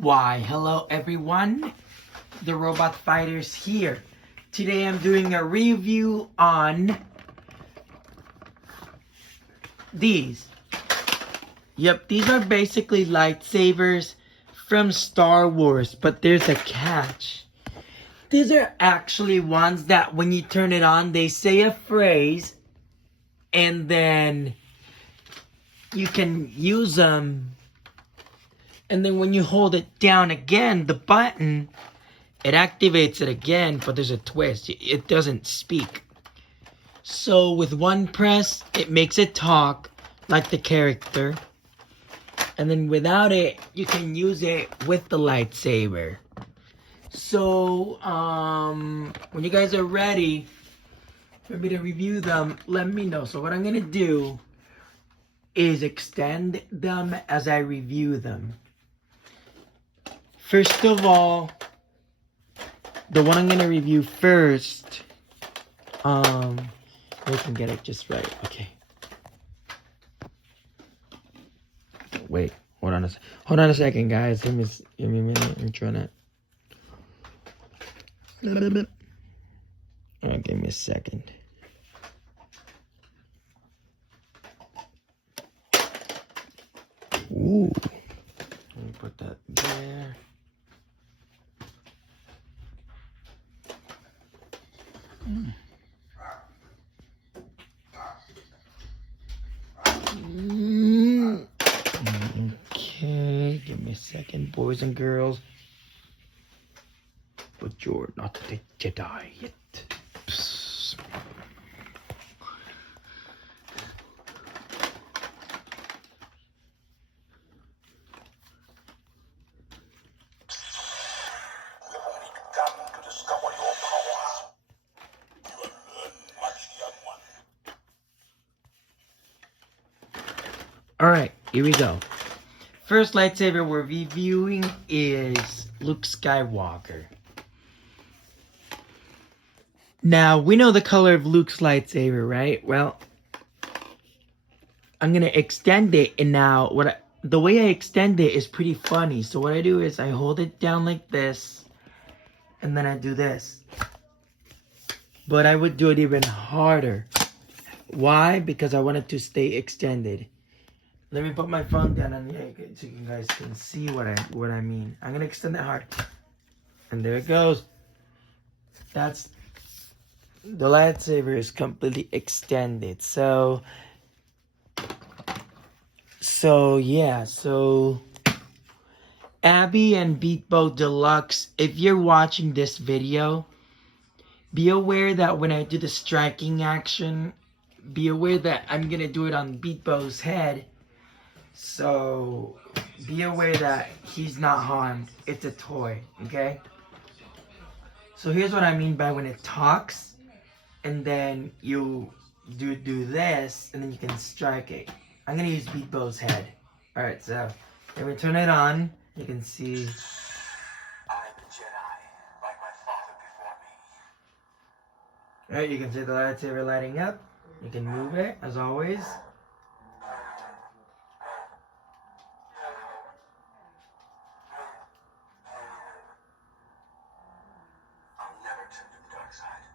Why, hello everyone, the Robot Fighters here. Today I'm doing a review on these. Yep, these are basically lightsabers from Star Wars, but there's a catch. These are actually ones that when you turn it on, they say a phrase, and then you can use them. And then when you hold it down again, the button, it activates it again, but there's a twist. It doesn't speak. So with one press, it makes it talk like the character. And then without it, you can use it with the lightsaber. So, when you guys are ready for me to review them, let me know. So what I'm going to do is extend them as I review them. First of all, the one I'm going to review first, we can get it just right. Okay. Wait, hold on a second, guys. Give me a minute. I'm trying to. Alright, give me a second. Ooh. Let me put that there. Okay, give me a second, boys and girls. But you're not the Jedi yet. Psst. Alright, here we go. First lightsaber we're reviewing is Luke Skywalker. Now, we know the color of Luke's lightsaber, right? Well, I'm going to extend it, and now the way I extend it is pretty funny. So what I do is I hold it down like this, and then I do this. But I would do it even harder. Why? Because I want it to stay extended. Let me put my phone down on here so you guys can see what I mean. I'm going to extend it hard. And there it goes. That's... The lightsaber is completely extended. So Abby and Beatbo Deluxe, if you're watching this video, be aware that when I do the striking action, be aware that I'm gonna do it on Beatbo's head. So be aware that he's not harmed. It's a toy, okay? So here's what I mean by when it talks. And then you do this, and then you can strike it. I'm gonna use Beatbo's head. Alright, so if we turn it on, you can see. I'm a Jedi, like my father before me. Alright, you can see the lightsaber lighting up. You can move it, as always. I'll never turn to the dark side.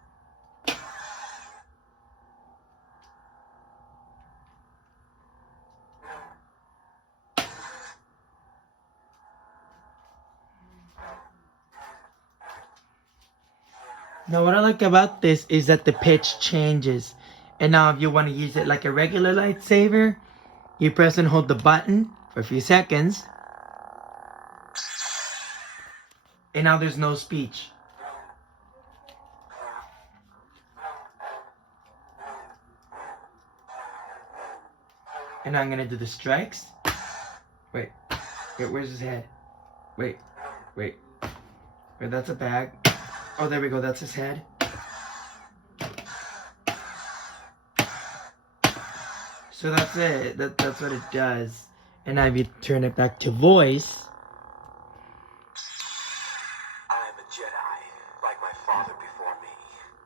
Now what I like about this is that the pitch changes. And now if you want to use it like a regular lightsaber, you press and hold the button for a few seconds. And now there's no speech. And now I'm going to do the strikes. Wait, where's his head? Wait, that's a bag. Oh, there we go, that's his head. So that's it, that's what it does. And now if you turn it back to voice. I'm a Jedi, like my father before me.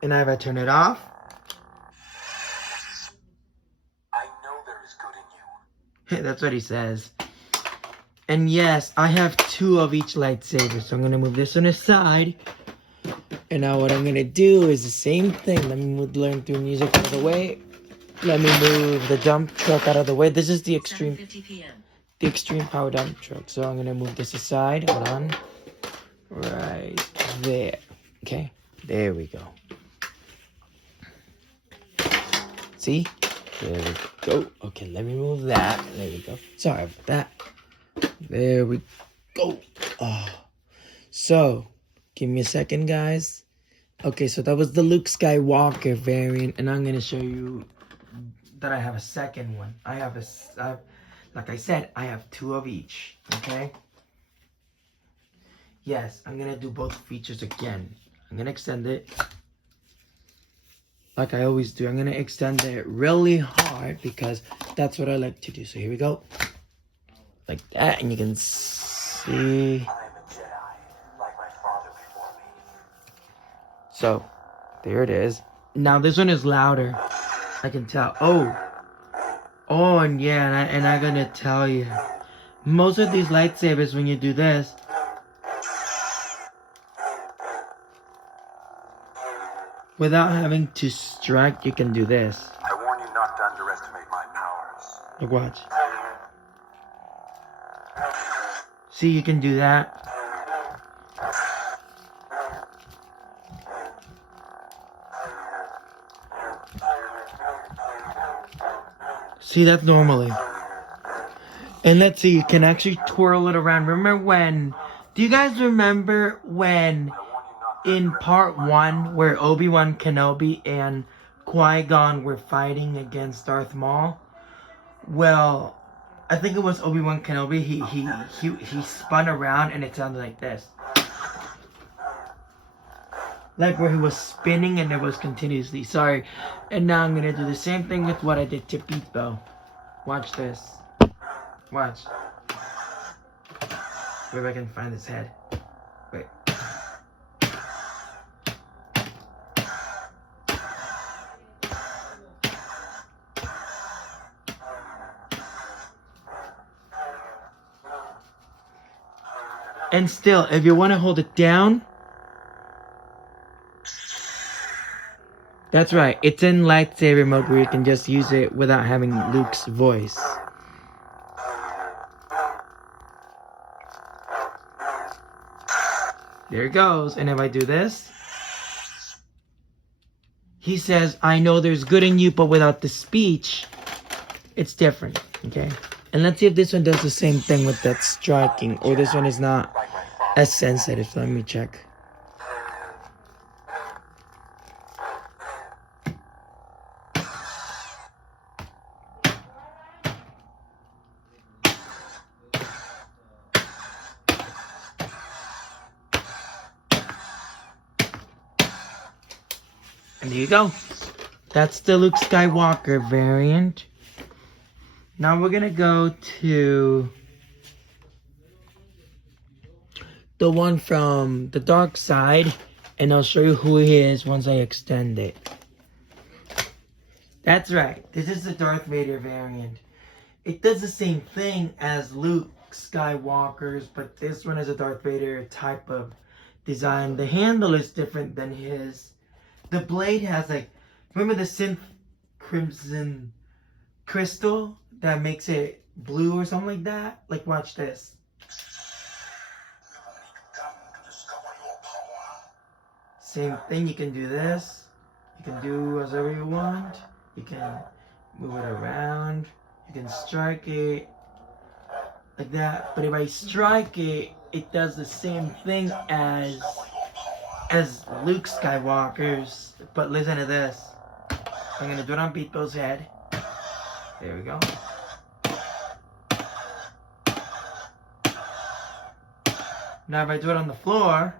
And now if I turn it off. I know there is good in you. That's what he says. And yes, I have 2 of each lightsaber. So I'm going to move this one aside. And now what I'm going to do is the same thing. Let me learn through music out of the way. Let me move the dump truck out of the way. This is the extreme power dump truck. So I'm going to move this aside. Hold on. Right there. Okay. There we go. See? There we go. Okay, let me move that. There we go. Sorry about that. There we go. Oh. So, give me a second, guys. Okay, so that was the Luke Skywalker variant, and I'm gonna show you that I have a second one. Like I said, I have 2 of each. Okay. Yes, I'm gonna do both features again. I'm gonna extend it. Like I always do, I'm gonna extend it really hard because that's what I like to do. So here we go. Like that, and you can see. I am a Jedi, like my father before me. So, there it is. Now this one is louder. I can tell. Oh, and yeah, and I'm gonna tell you. Most of these lightsabers, when you do this, without having to strike, you can do this. I warn you not to underestimate my powers. Look, watch. See, you can do that. See, that's normally. And let's see, you can actually twirl it around. Remember when... Do you guys remember when in part 1 where Obi-Wan Kenobi and Qui-Gon were fighting against Darth Maul? Well, I think it was Obi-Wan Kenobi. He spun around and it sounded like this. Like where he was spinning and it was continuously. Sorry. And now I'm gonna do the same thing with what I did to Beatbo. Watch this. Watch. Where I can find his head. Wait. And still, if you want to hold it down, that's right, it's in lightsaber mode where you can just use it without having Luke's voice. There it goes. And if I do this, he says, I know there's good in you, but without the speech, it's different. Okay? And let's see if this one does the same thing with that striking, or this one is not as sensitive. So let me check. And there you go. That's the Luke Skywalker variant. Now we're gonna go to the one from the dark side, and I'll show you who he is once I extend it. That's right, this is the Darth Vader variant. It does the same thing as Luke Skywalker's, but this one is a Darth Vader type of design. The handle is different than his. The blade has like, remember the synth crimson crystal that makes it blue or something like that? Like, watch this. Same thing, you can do this. You can do whatever you want. You can move it around. You can strike it like that. But if I strike it, it does the same thing as Luke Skywalker's. But listen to this. I'm gonna do it on Beatbo's head. There we go. Now if I do it on the floor.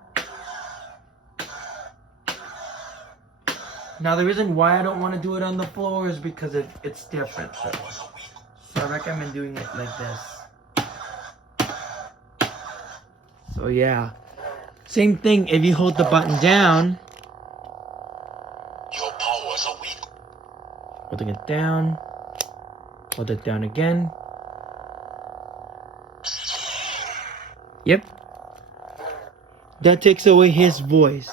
Now the reason why I don't want to do it on the floor is because it's different. So I recommend doing it like this. So yeah. Same thing if you hold the button down. Your powers are weak. Holding it down. Hold it down again. Yep. That takes away his voice.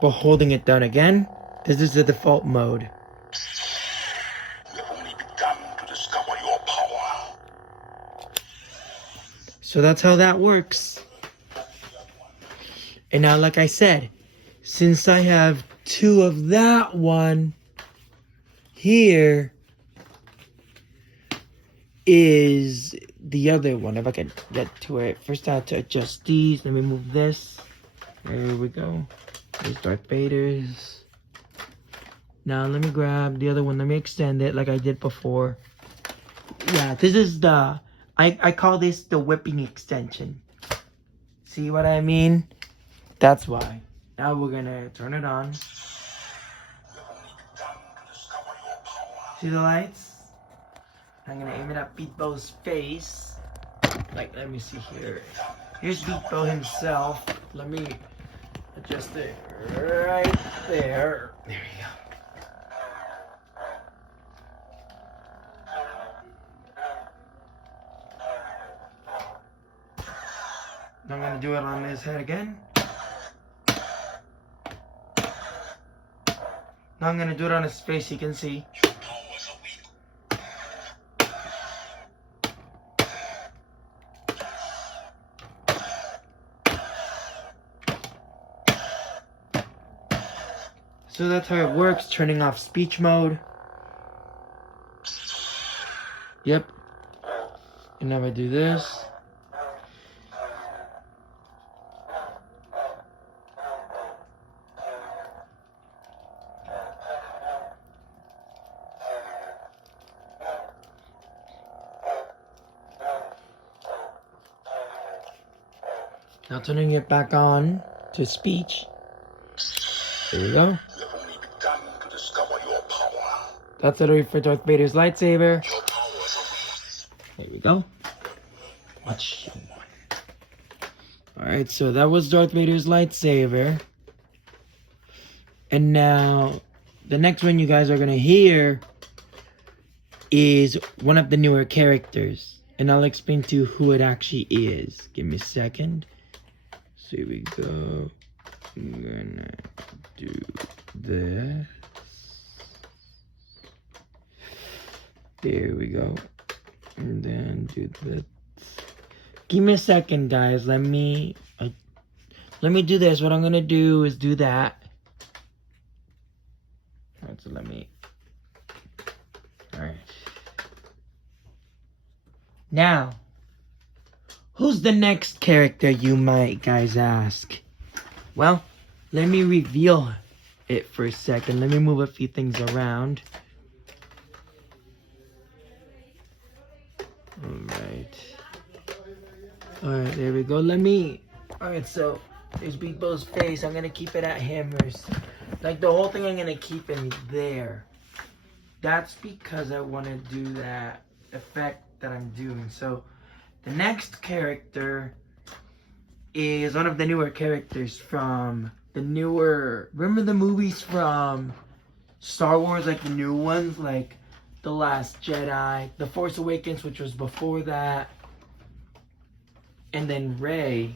But holding it down again, this is the default mode. You have only begun to discover your power. So that's how that works. And now, like I said, since I have 2 of that one, here is the other one. If I can get to it. First I have to adjust these. Let me move this. There we go. There's Darth Vader's. Now let me grab the other one. Let me extend it like I did before. Yeah, this is the... I call this the whipping extension. See what I mean? That's why. Now we're gonna turn it on. See the lights? I'm gonna aim it at Beatbo's face. Like, let me see here. Here's Beatbo himself. Let me adjust it right there. There we go. I'm gonna do it on his head again. Now I'm gonna do it on his face, you can see. So that's how it works, turning off speech mode. Yep. And now I do this. Now turning it back on to speech. There we go. That's the way for Darth Vader's lightsaber. There we go. Watch. Alright, so that was Darth Vader's lightsaber. And now, the next one you guys are going to hear is one of the newer characters. And I'll explain to you who it actually is. Give me a second. So here we go. I'm gonna do this. There we go. And then do this. Give me a second, guys. Let me do this. What I'm gonna do is do that. Alright, so alright. Now, who's the next character, you might guys ask? Well, let me reveal it for a second. Let me move a few things around. Alright, there we go. Alright, so there's Beatbo's face. I'm gonna keep it at him. Like the whole thing, I'm gonna keep him there. That's because I want to do that effect that I'm doing. So the next character is one of the newer characters from the newer... Remember the movies from Star Wars, like the new ones? Like The Last Jedi, The Force Awakens, which was before that. And then Rey.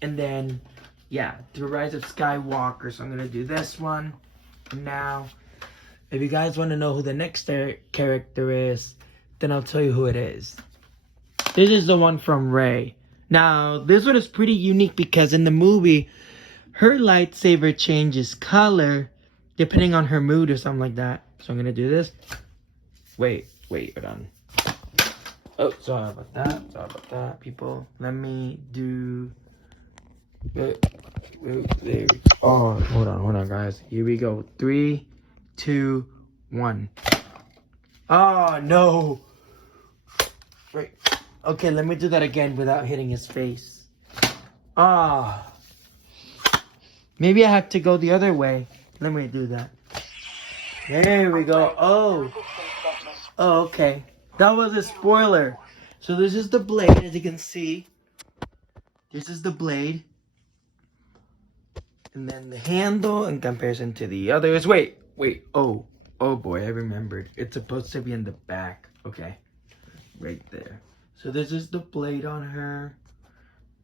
And then, yeah, The Rise of Skywalker. So I'm going to do this one. And now, if you guys want to know who the next character is, then I'll tell you who it is. This is the one from Rey. Now, this one is pretty unique because in the movie, her lightsaber changes color depending on her mood or something like that. So I'm going to do this. Wait, hold on. Oh, sorry about that, people. Let me do... There we go. Oh, hold on, guys. Here we go. 3, 2, 1. Oh, no. Wait. Okay, let me do that again without hitting his face. Ah. Maybe I have to go the other way. Let me do that. There we go. Oh, okay. That was a spoiler. So this is the blade, as you can see. This is the blade. And then the handle in comparison to the others. Wait. Oh boy, I remembered. It's supposed to be in the back. Okay. Right there. So this is the blade on her.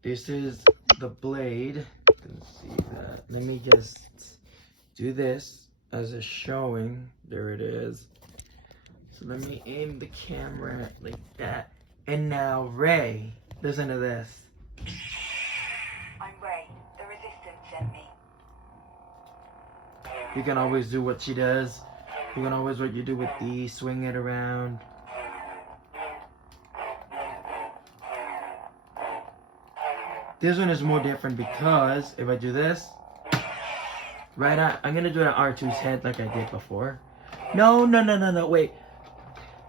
This is the blade. You can see that. Let me just do this as a showing. There it is. So let me aim the camera like that. And now Rey, listen to this. I'm Rey. The Resistance sent me. You can always do what she does. You can always what you do with these, swing it around. This one is more different because if I do this, I'm gonna do it on R2's head like I did before. No, wait.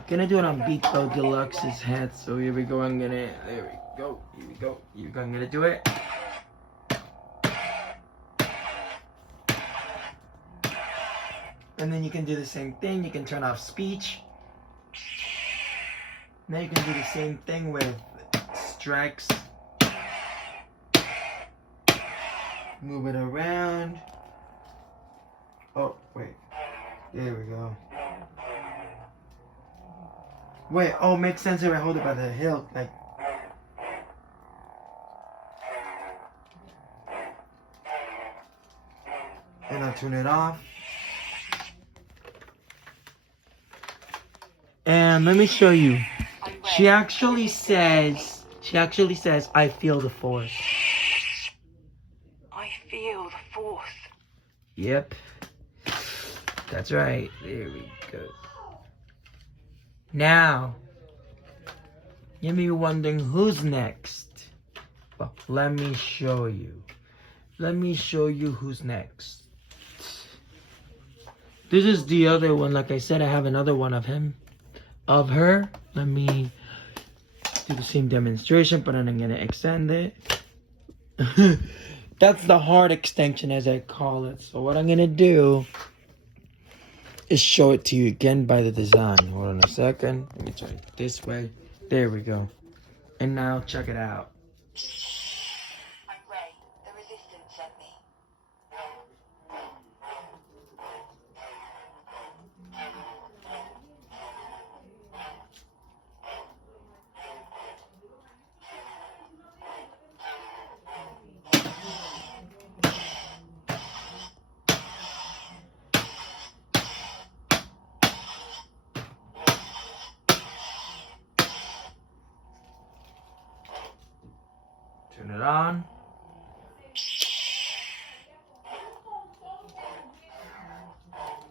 Gonna do it on Beatbo Deluxe's head. So here we go. There we go. Here we go. I'm gonna do it. And then you can do the same thing. You can turn off speech. Now you can do the same thing with strikes. Move it around. Oh, wait. There we go. Wait, oh, makes sense if I hold it by the hilt, like. And I'll turn it off. And let me show you. She actually says, I feel the force. I feel the force. Yep. That's right. There we go. Now, you may be wondering who's next. Well, let me show you. Let me show you who's next. This is the other one. Like I said, I have another one of him. Of her. Let me do the same demonstration, but then I'm going to extend it. That's the hard extension, as I call it. So what I'm going to do is show it to you again by the design. Hold on a second. Let me try it this way. There we go. And now check it out. I'm Rey. The Resistance sent me. Turn it on.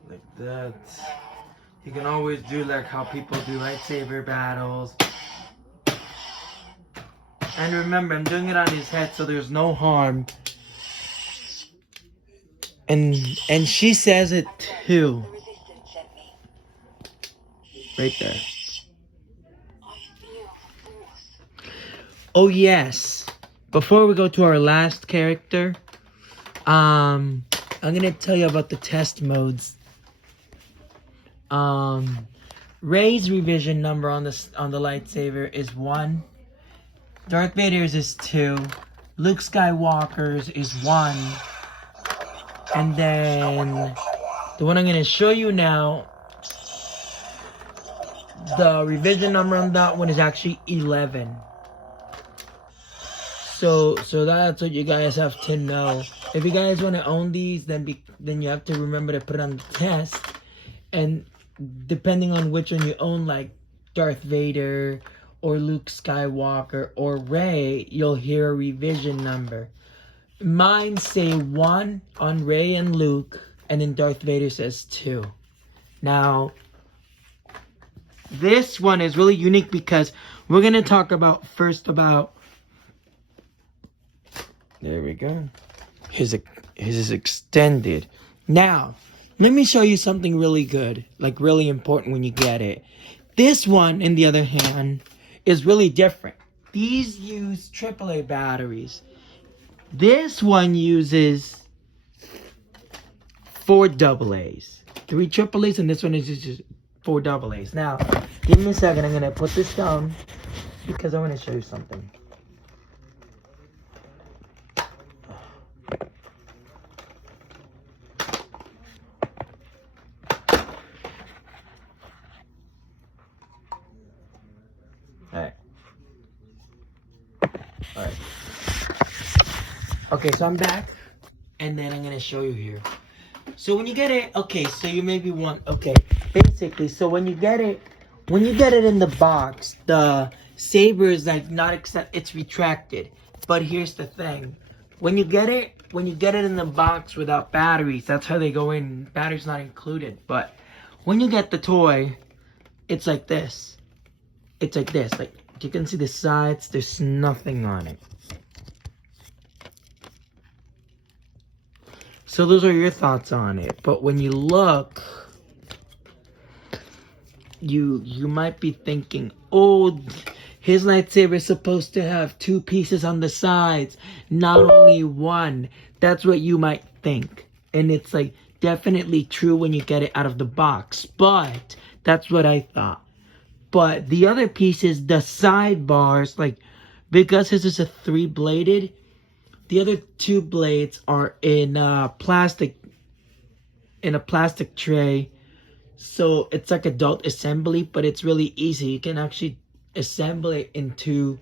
Like that. You can always do like how people do lightsaber battles. And remember, I'm doing it on his head so there's no harm. And she says it too. The Resistance sent me. Right there. I feel the force. Oh yes. Before we go to our last character, I'm gonna tell you about the test modes. Rey's revision number on the lightsaber is 1. Darth Vader's is 2. Luke Skywalker's is 1. And then the one I'm gonna show you now, the revision number on that one is actually 11. So that's what you guys have to know. If you guys want to own these, then you have to remember to put it on the test. And depending on which one you own, like Darth Vader or Luke Skywalker or Rey, you'll hear a revision number. Mine say 1 on Rey and Luke, and then Darth Vader says 2. Now, this one is really unique because we're going to talk about there we go. His is extended. Now, let me show you something really good, like really important when you get it. This one, on the other hand, is really different. These use AAA batteries. This one uses 4 AA's. 3 AAA's, and this one is just 4 AA's. Now, give me a second. I'm going to put this down because I want to show you something. Alright. Alright. Okay, so I'm back. And then I'm gonna show you here. So when you get it, okay, so you maybe want, okay, basically, so when you get it in the box, the saber is like not accept, it's retracted. But here's the thing, when you get it in the box without batteries, that's how they go in. Batteries not included. But when you get the toy, it's like this. It's like this. Like you can see the sides. There's nothing on it. So those are your thoughts on it. But when you look, you might be thinking, oh, his lightsaber is supposed to have 2 pieces on the sides, not only 1. That's what you might think. And it's like definitely true when you get it out of the box. But that's what I thought. But the other pieces, the sidebars, like because this is a 3-bladed, the other 2 blades are in a plastic tray. So it's like adult assembly, but it's really easy. You can actually assemble it into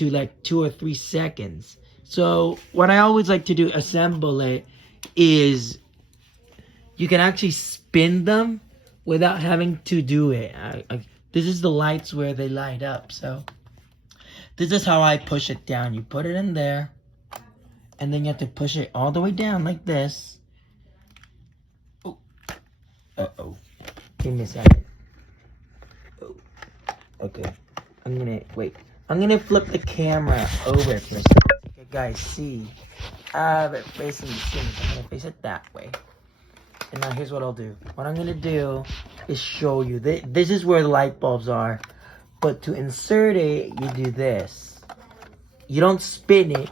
like 2 or 3 seconds. So what I always like to do, assemble it, is you can actually spin them without having to do it. This is the lights where they light up. So this is how I push it down. You put it in there, and then you have to push it all the way down like this. Oh. Uh-oh. Give me a second. Oh. Okay. I'm gonna flip the camera over for a second. You guys see. I have it facing the scene. I'm gonna face it that way. And now here's what I'll do. What I'm gonna do is show you. This is where the light bulbs are. But to insert it, you do this. You don't spin it.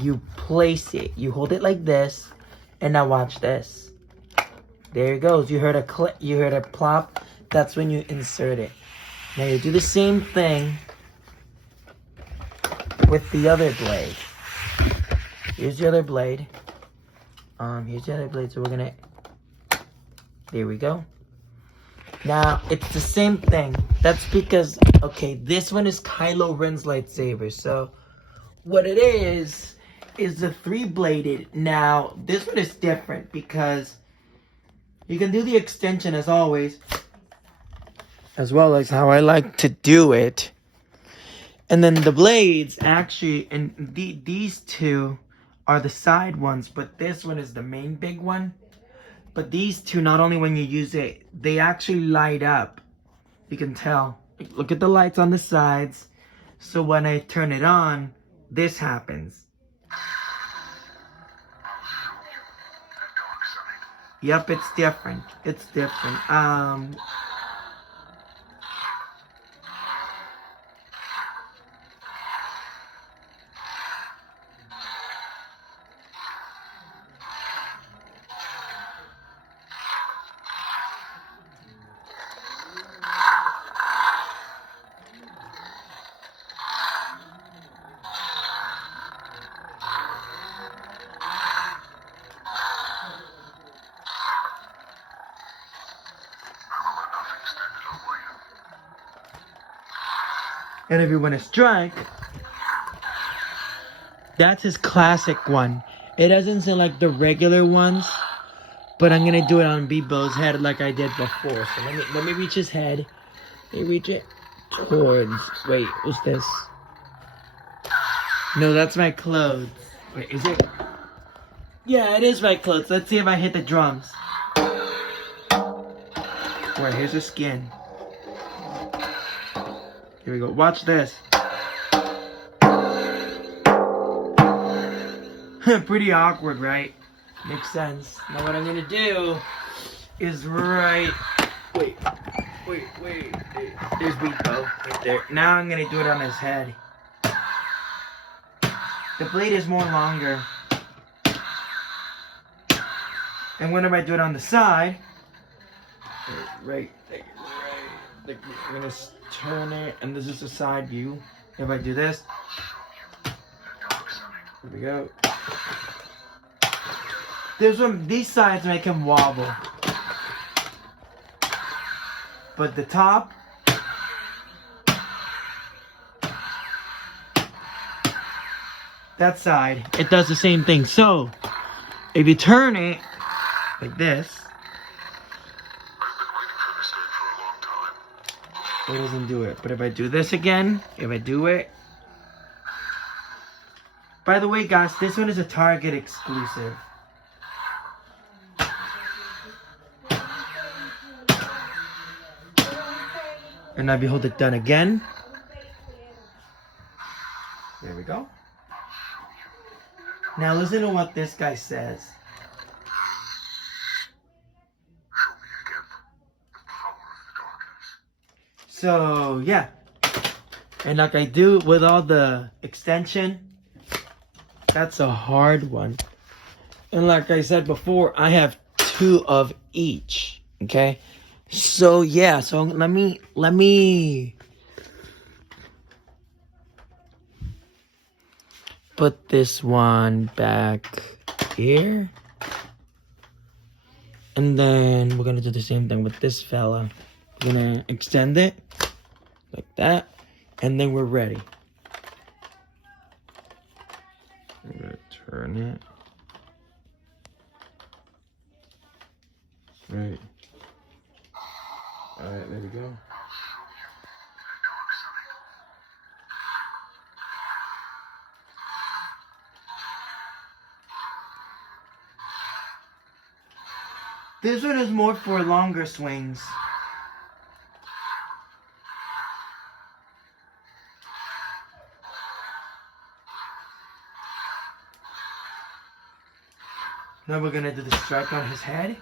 You place it. You hold it like this. And now watch this. There it goes. You heard a click. You heard a plop. That's when you insert it. Now you do the same thing with the other blade. Here's the other blade. Here's the other blade. So we're gonna. There we go. Now it's the same thing. That's because, okay, this one is Kylo Ren's lightsaber. So what it is the 3-bladed. Now this one is different because you can do the extension as always, as well as how I like to do it. And then the blades actually, and these 2 are the side ones, but this one is the main big one. But these 2, not only when you use it, they actually light up. You can tell. Look at the lights on the sides. So when I turn it on, this happens. Yep, it's different. It's different. And if you want to strike, that's his classic one. It doesn't sound like the regular ones, but I'm gonna do it on Bebo's head like I did before. So let me reach his head. Let me reach it towards. Wait, what's this? No, that's my clothes. Wait, is it? Yeah, it is my clothes. Let's see if I hit the drums. Wait, here's the skin. Here we go. Watch this. Pretty awkward, right? Makes sense. Now what I'm gonna do is wait. There's Bebo right there. Now I'm gonna do it on his head. The blade is more longer. And whenever I do it on the side, right. I'm gonna turn it, and this is the side view. If I do this, here we go. These sides make him wobble, but the top, that side, it does the same thing. So, if you turn it like this, it doesn't do it. But if I do this again, if I do it. By the way, guys, this one is a Target exclusive. And now behold it done again. There we go. Now listen to what this guy says. So yeah. And like I do with all the extension, that's a hard one. And like I said before, I have 2 of each. Okay? So yeah, so let me put this one back here. And then we're gonna do the same thing with this fella. We're gonna extend it like that. And then we're ready. I'm gonna turn it. Right. Alright, there we go. This one is more for longer swings. Now we're gonna do the strike on his head,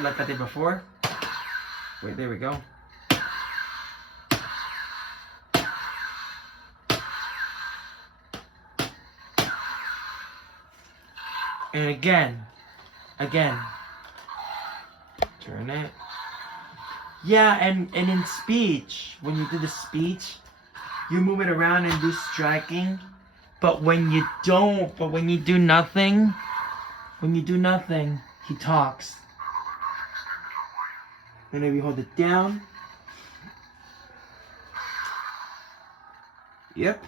like I did before. Wait, there we go. And again. Turn it. Yeah, and in speech, when you do the speech, you move it around and do striking. But when you don't, when you do nothing, he talks. And then we hold it down. Yep.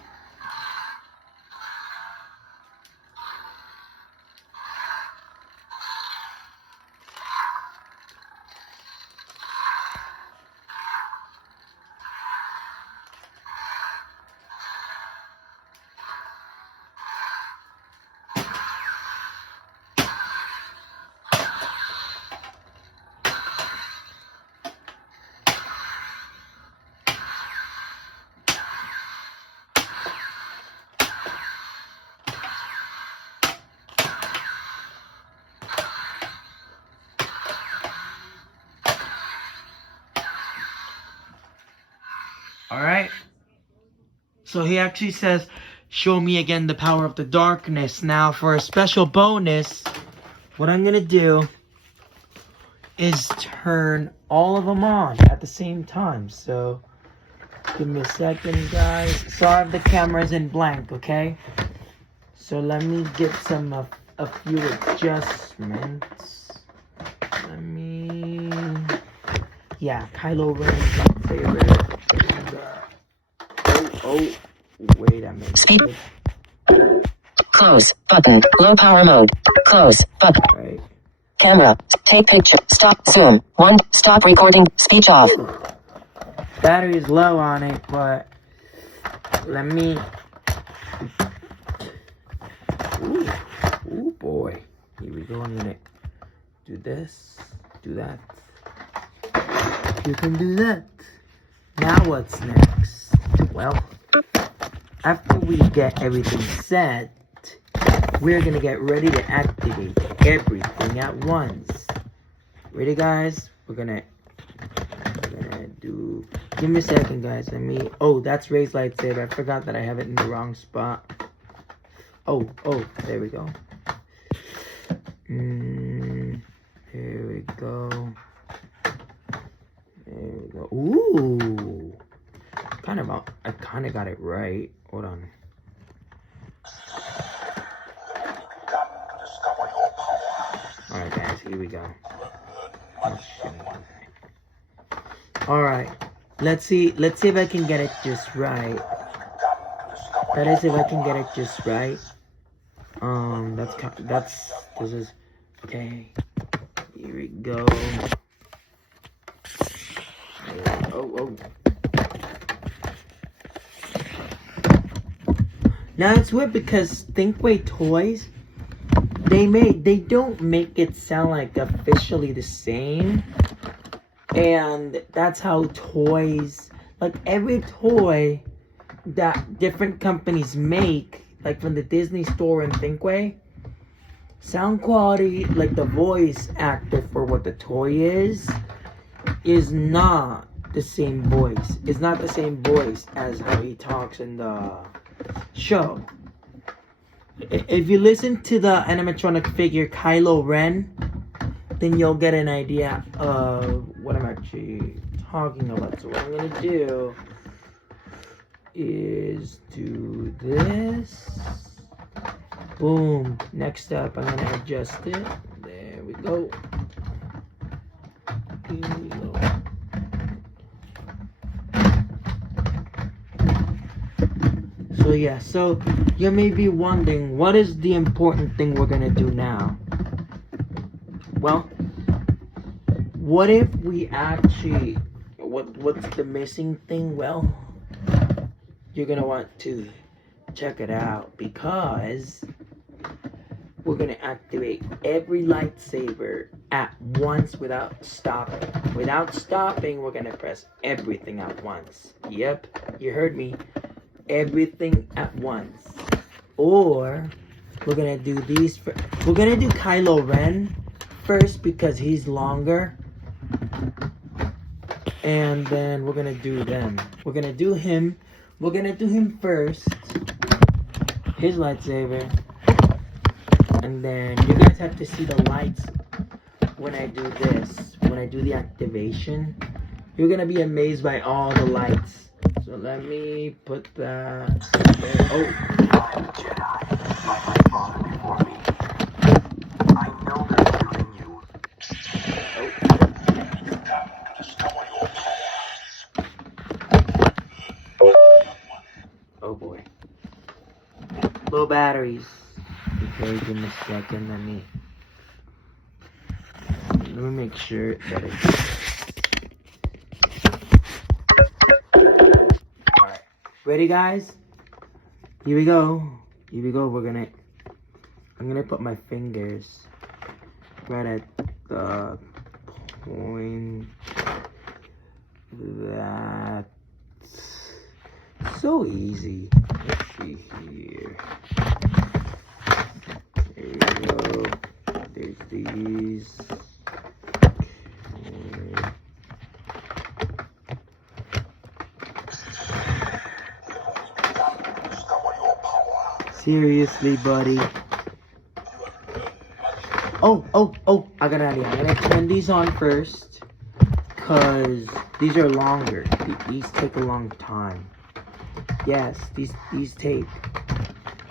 Alright. So he actually says, show me again the power of the darkness. Now for a special bonus, what I'm going to do is turn all of them on at the same time. So give me a second, guys. Sorry if the camera's in blank, okay? So let me get a few adjustments. Yeah, Kylo Ren, Darth Vader. Oh, wait a minute. Speed. Close button. Low power mode. Close button. Right. Camera. Take picture. Stop. Zoom. 1. Stop recording. Speech off. Battery is low on it, but let me. Ooh, boy. Here we go. I'm gonna do this, do that. You can do that. Now what's next? Well, after we get everything set, we're gonna get ready to activate everything at once. Ready, guys? We're gonna do. Give me a second, guys. Oh, that's Ray's lightsaber. I forgot that I have it in the wrong spot. Oh, there we go. Here we go. There we go. Ooh. I kind of got it right. Hold on. Come to discover your power. Alright, guys. Here we go. Alright. Let's see if I can get it just right. That is, if I can get it just right. This is, okay. Here we go. Oh. Now it's weird because Thinkway Toys, they don't make it sound like officially the same. And that's how toys, like every toy that different companies make, like from the Disney store and Thinkway, sound quality, like the voice actor for what the toy is not the same voice. It's not the same voice as how he talks in the show. If you listen to the animatronic figure Kylo Ren, then you'll get an idea of what I'm actually talking about. So what I'm gonna do is do this. Boom. Next up, I'm gonna adjust it. There we go. Here we go. So yeah, so you may be wondering, what is the important thing we're gonna do now? Well, what if we actually, what's the missing thing? Well, you're gonna want to check it out because we're gonna activate every lightsaber at once without stopping. Without stopping, we're gonna press everything at once. Yep, you heard me. Everything at once. Or we're gonna do these we're gonna do Kylo Ren first because he's longer. And then we're gonna do them. We're gonna do him first. His lightsaber. And then you guys have to see the lights when I do this. When I do the activation. You're gonna be amazed by all the lights. So let me put that there. Oh. I'm Jedi, like my father before me. I know that better than you. Oh. You've come to discover your powers. Oh boy. Low batteries. Okay, give me a second. Let me make sure that it's. Alright. Ready, guys? Here we go. I'm gonna put my fingers right at the point that. So easy. Let's see here. There we go. There's these. Seriously, buddy. Oh, I got an idea. I'm gonna turn these on first. Cause these are longer. These take a long time. Yes, these take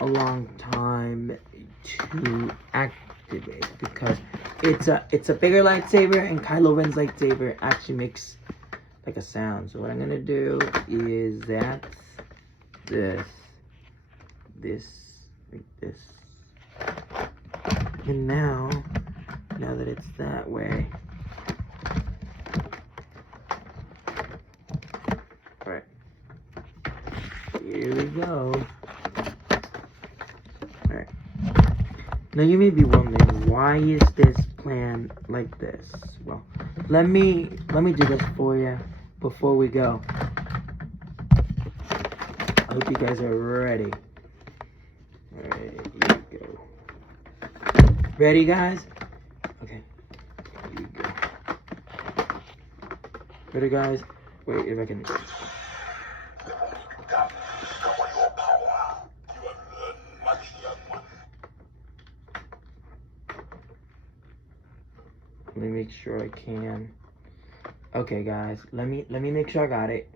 a long time to activate because it's a bigger lightsaber and Kylo Ren's lightsaber actually makes like a sound. So what I'm gonna do is this like this, and now that it's that way, all right, here we go. All right, now you may be wondering, why is this plan like this? Well, let me do this for you before we go. I hope you guys are ready. Alright, here we go. Ready, guys? Okay. Here we go. Ready, guys? Wait, if I can. Let me make sure I can. Okay, guys. Let me make sure I got it.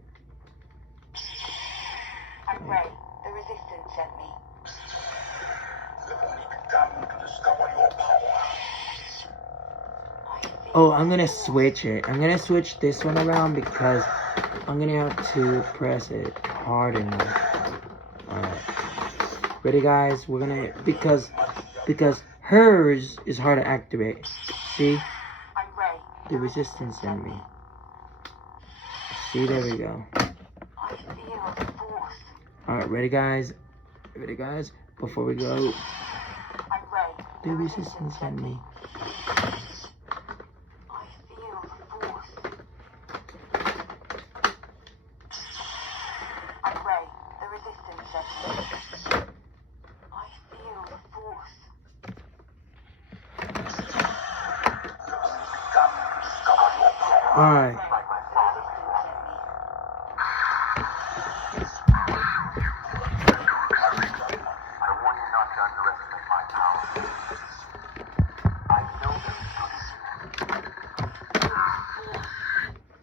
I'm ready. The Resistance sent me. Oh, I'm gonna switch it. I'm gonna switch this one around because I'm gonna have to press it hard enough. Alright. Ready, guys? We're gonna, because because hers is hard to activate. See? I'm ready. The resistance in me. See, there we go. I feel the force. Alright, ready guys? Ready guys? Before we go, I'm ready. the resistance in me. I feel the force. I'm ready. The resistance in me. I feel the force. Alright.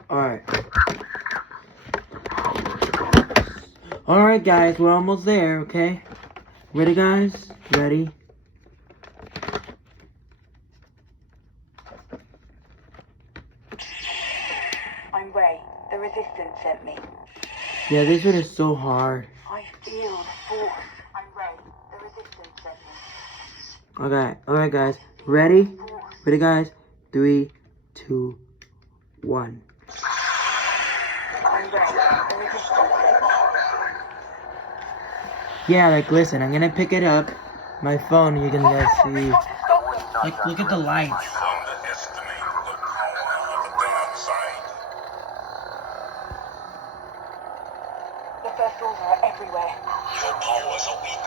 Alright. Alright guys, we're almost there, okay? Ready guys? Ready? I'm ready. The resistance sent me. Yeah, this one is so hard. I feel the force. I'm ready. The resistance sent me. Okay, alright guys. Ready? Ready guys? 3, 2, 1. I'm ready. The resistance sent me. Yeah, like listen, I'm gonna pick it up. My phone, you can guys see. Like, look at the lights. Underestimate the power of the dark side. The First Order are everywhere. Your powers are weak.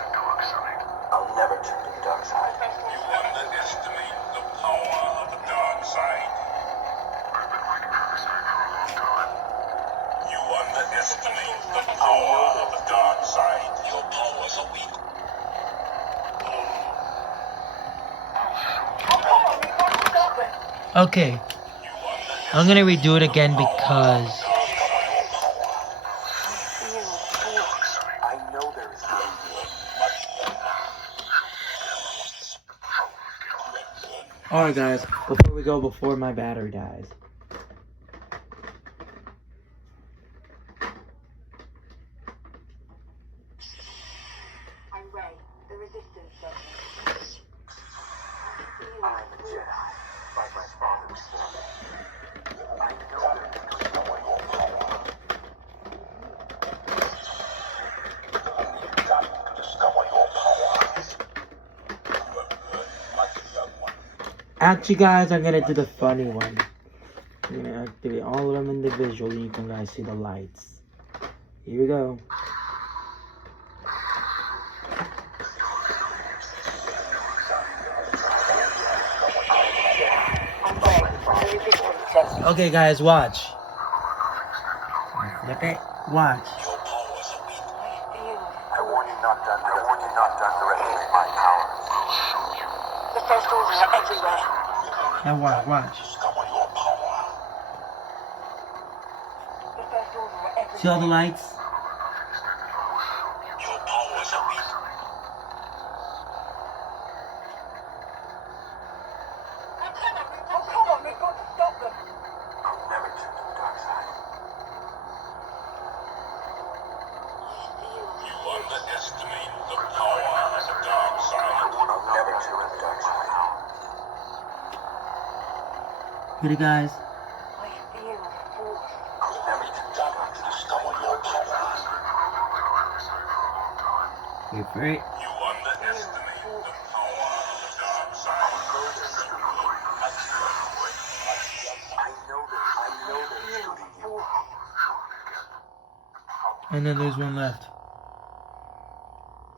I'll never turn to the dark side. You underestimate the power of the dark side. You underestimate the power of the dark side. Your powers are weak. Okay, I'm gonna redo it again because I know there is alright guys, before we go, before my battery dies. I'm ready. The resistance sent me. I'm a Jedi, like my father before me. I know there is your power. Actually guys, I'm gonna do the funny one. I'm gonna activate all of them individually. You can guys see the lights. Here we go. I'm ready. The resistance sent me. Okay guys, watch. Flip it. Watch. Your powers are weak. I feel I warn you not to underestimate my powers. the First Order are everywhere. Now watch. Discover your power. The First Order are everywhere. See all the lights? Your powers are weak. Oh, come on, we've got to stop them. I'll never turn to the dark side. You underestimate the power of the dark side. I'll never turn to the dark side. Ready guys? I feel the force. I'll never turn to the dark side. Discover your power. Wait for it. You underestimate the power of the dark side. I know there's good in you. And then there's one left.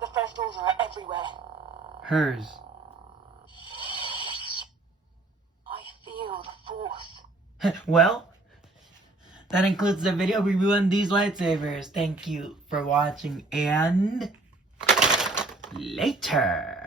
The First Order are everywhere. Hers. I feel the force. Well, that includes the video review on these lightsabers. Thank you for watching and later.